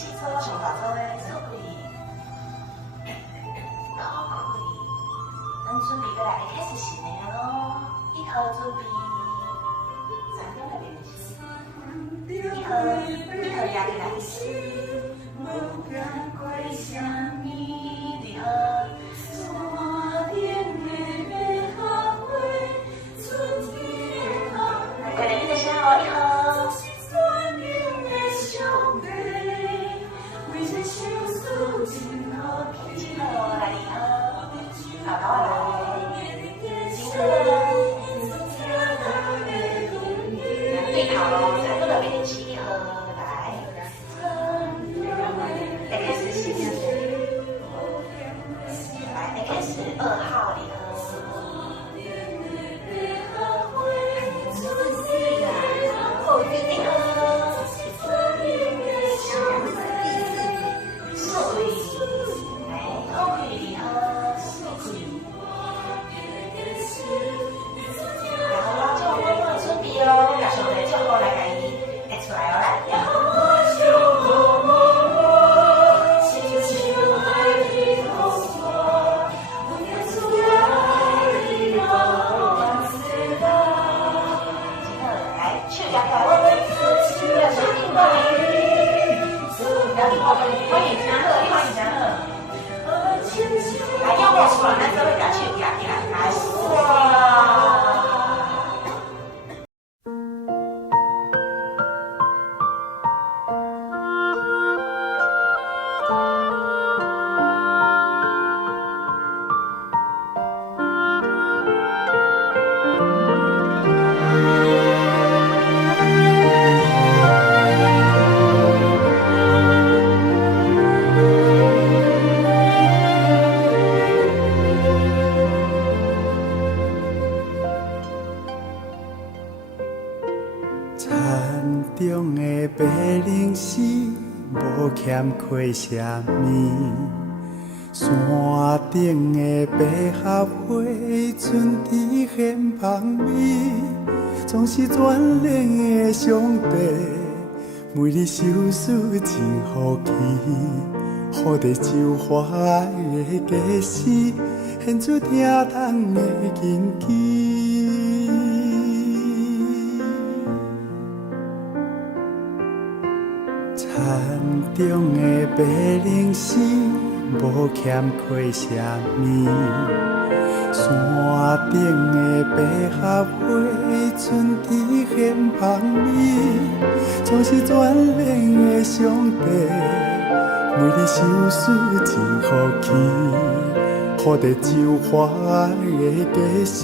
四周上大周的出开，靠开，咱准备要来开始新的咯。一号准备3点来练习，一号压起来。无见过什么离合，山顶的百合花，春天的风。快点，你的声哦，一号。山顶的伤悲，为这相思真好去。一号来，二号，好高来，金河。对头咯，差不多要练习一号来。开始新的，来，开始2号离合。后面离合，收回，来，后开离合，收回。然后拉就慢慢准备哦，加上来就好来改伊，带出来哦，来。中的白灵丝，无欠缺什么。山顶的百合花，春天献芳味，总是眷恋的上帝。每日修思真好奇，好地就花的假诗，献出听筒的根基。山中的白灵丝，无欠缺什么。山顶的百合花，春天献芳味，总是眷恋的上帝。每日修思真好奇，好地就花的假诗，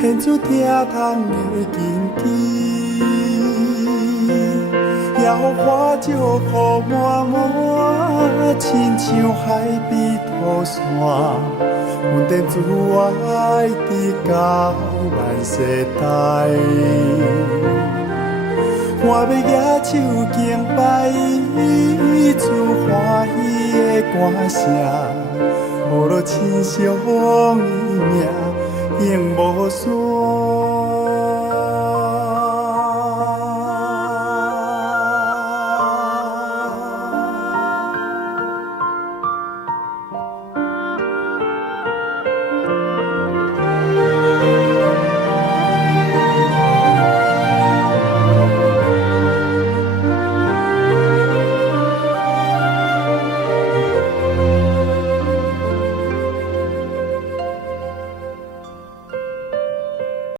献出听筒的根基。野花石苦满满，亲像海边土山，阮电自爱直到万世代。我要举手敬拜伊，出欢喜的歌声，雨落亲像伊名，永无山。